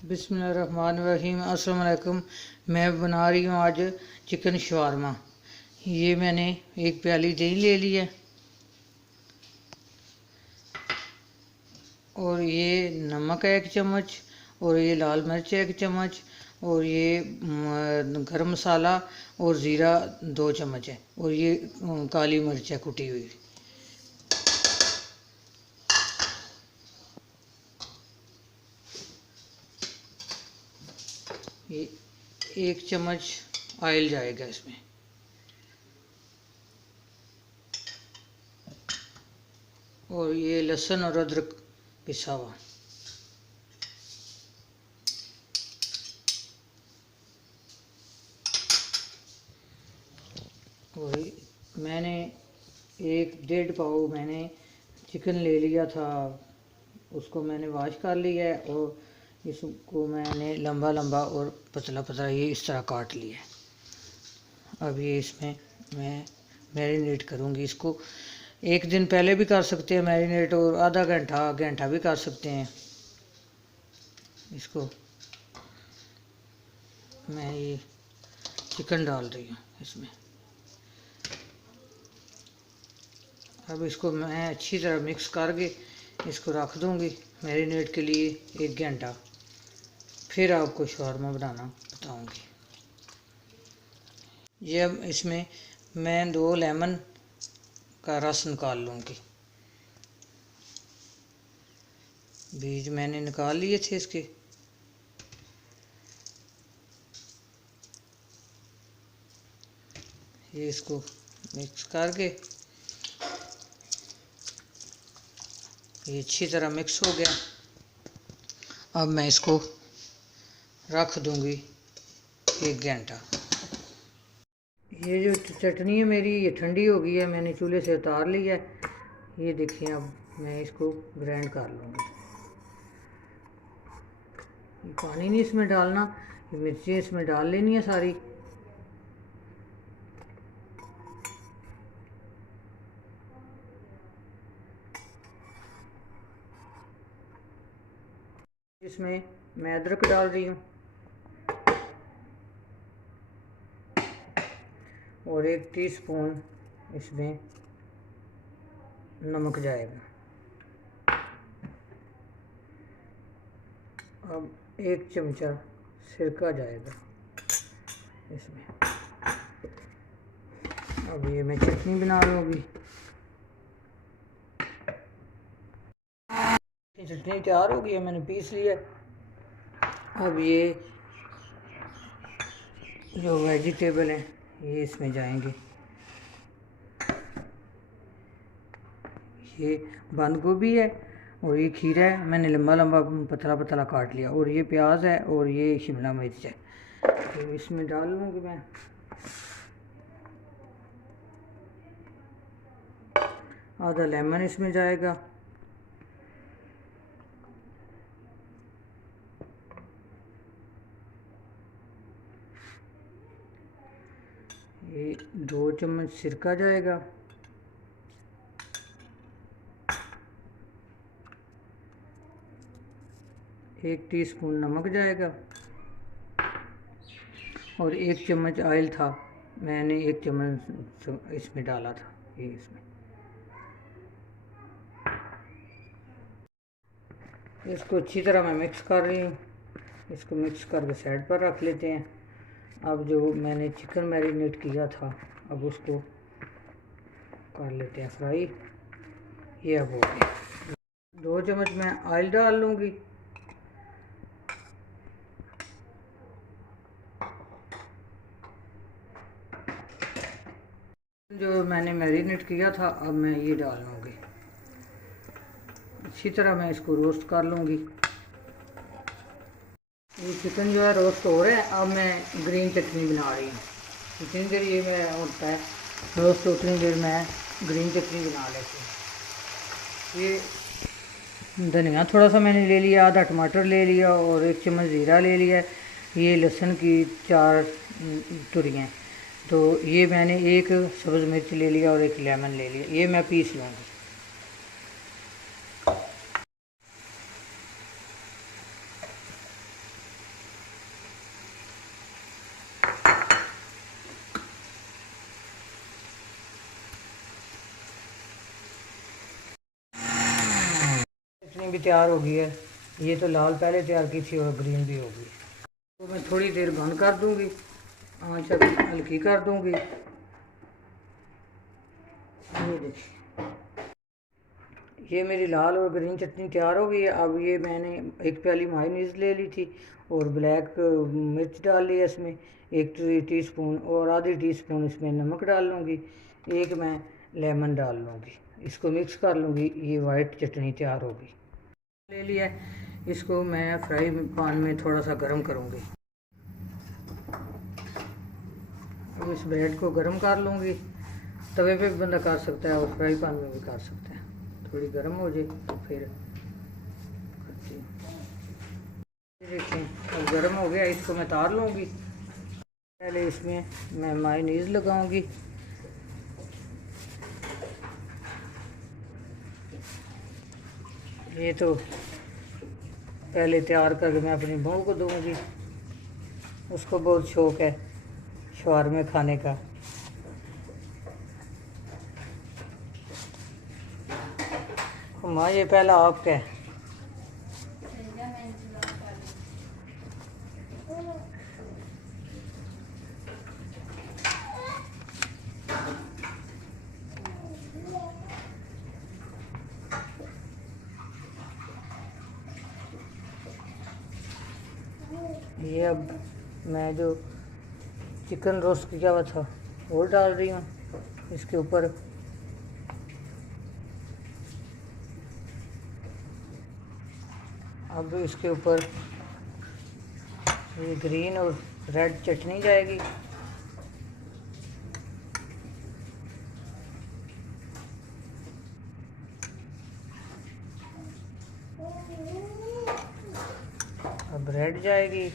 बिस्मिल्लाहिर्रहमानिर्रहीम। अस्सलाम वालेकुम। मैं बना रही हूँ आज चिकन शवारमा। ये मैंने एक प्याली दही ले ली है और ये नमक है 1 चम्मच, और ये लाल मिर्च है 1 चम्मच, और ये गरम मसाला और ज़ीरा 2 चम्मच है, और ये काली मिर्च है कुटी हुई। ये 1 चम्मच ऑयल जाएगा इसमें, और ये लहसुन और अदरक पिसा हुआ। और मैंने 1-1.5 पाव मैंने चिकन ले लिया था, उसको मैंने वॉश कर लिया है, और इसको मैंने लंबा लंबा और पतला पतला ये इस तरह काट लिया है। अब ये इसमें मैं मैरिनेट करूँगी। इसको 1 दिन पहले भी कर सकते हैं मैरिनेट, और आधा घंटा भी कर सकते हैं। इसको मैं ये चिकन डाल रही हूँ इसमें। अब इसको मैं अच्छी तरह मिक्स करके इसको रख दूँगी मैरिनेट के लिए 1 घंटा। फिर आपको शवारमा बनाना बताऊँगी। ये अब इसमें मैं 2 लेमन का रस निकाल लूँगी। बीज मैंने निकाल लिए थे इसके। ये इसको मिक्स करके ये अच्छी तरह मिक्स हो गया। अब मैं इसको रख दूँगी 1 घंटा। ये जो चटनी है मेरी, ये ठंडी हो गई है, मैंने चूल्हे से उतार ली है। ये देखिए, अब मैं इसको ग्राइंड कर लूँगी। ये पानी नहीं इसमें डालना, ये मिर्चें इसमें डाल लेनी है सारी। इसमें मैं अदरक डाल रही हूँ, और 1 टीस्पून इसमें नमक जाएगा। अब 1 चमचा सिरका जाएगा इसमें। अब ये मैं चटनी बना लूँगी। चटनी तैयार हो गई है, मैंने पीस लिया। अब ये जो वेजिटेबल हैं ये इसमें जाएंगे। ये बंद गोभी है, और ये खीरा है, मैंने लंबा लंबा पतला पतला काट लिया, और ये प्याज है, और ये शिमला मिर्च है। तो इसमें डाल लूँगी मैं। आधा लेमन इसमें जाएगा। ये 2 चम्मच सिरका जाएगा। एक टीस्पून नमक जाएगा, और 1 चम्मच ऑयल था, मैंने 1 चम्मच इसमें डाला था। ये इसमें इसको अच्छी तरह मैं मिक्स कर रही हूँ। इसको मिक्स करके साइड पर रख लेते हैं। अब जो मैंने चिकन मैरिनेट किया था, अब उसको कर लेते हैं फ्राई। ये अब हो गया। 2 चम्मच मैं ऑयल डाल लूँगी। जो मैंने मैरिनेट किया था, अब मैं ये डाल लूँगी। अच्छी तरह मैं इसको रोस्ट कर लूँगी। ये चिकन जो है रोस्ट हो रहा है। अब मैं ग्रीन चटनी बना रही हूँ। जितनी देर ये मैं होता है रोस्ट, उतनी देर मैं ग्रीन चटनी बना लेती हूँ। ये धनिया थोड़ा सा मैंने ले लिया, आधा टमाटर ले लिया, और 1 चम्मच ज़ीरा ले लिया। ये लहसुन की 4 तुरियाँ। तो ये मैंने 1 सब्ज़ मिर्च ले लिया, और 1 लेमन ले लिया। ये मैं पीस लूँगी। भी तैयार हो गई है। ये तो लाल पहले तैयार की थी और ग्रीन भी हो गई। तो मैं थोड़ी देर बंद कर दूंगी, आँच हल्की कर दूंगी। ये देखिए, ये मेरी लाल और ग्रीन चटनी तैयार हो गई है। अब ये मैंने एक प्याली मायोनीज़ ले ली थी और ब्लैक मिर्च डाल लिया इसमें, 1 टीस्पून, और आधी टीस्पून इसमें नमक डाल लूँगी। एक मैं लेमन डाल लूँगी, इसको मिक्स कर लूँगी। ये वाइट चटनी तैयार होगी। ले लिया है, इसको मैं फ्राई पैन में थोड़ा सा गर्म करूँगी। अब इस ब्रेड को गर्म कर लूँगी। तवे पे भी बंदा कर सकता है और फ्राई पैन में भी कर सकता है। थोड़ी गर्म हो जाए तो फिर करती हूँ। देखें, अब गर्म हो गया, इसको मैं तार लूँगी। पहले इसमें मैं मायोनीज़ लगाऊंगी। ये तो पहले तैयार करके मैं अपनी बहू को दूंगी, उसको बहुत शौक़ है शवारमे खाने का। माँ ये पहला आपका है। ये अब मैं जो चिकन रोस्ट किया हुआ था वो डाल रही हूँ इसके ऊपर। अब इसके ऊपर ये ग्रीन और रेड चटनी जाएगी। अब रेड जाएगी।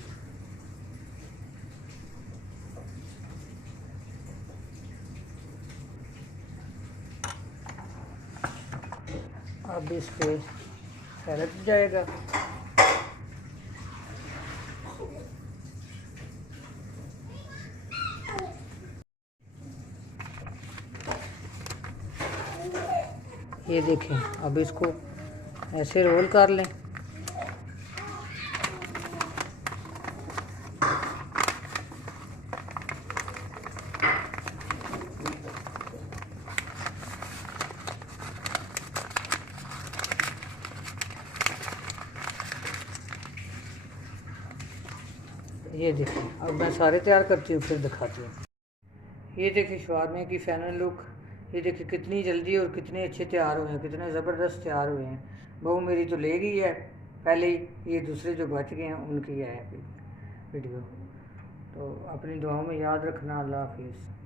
अब इस पे सैलड जाएगा। ये देखें, अब इसको ऐसे रोल कर लें। ये देखिए, अब मैं सारे तैयार करती हूँ फिर दिखाती हूँ। ये देखिए शवारमे की फाइनल लुक। ये देखिए कितनी जल्दी और कितने अच्छे तैयार हुए हैं, कितने ज़बरदस्त तैयार हुए हैं। बहू मेरी तो ले गई है पहले ही, ये दूसरे जो बच गए हैं उनकी है वीडियो। तो अपनी दुआओं में याद रखना। अल्लाह हाफिज़।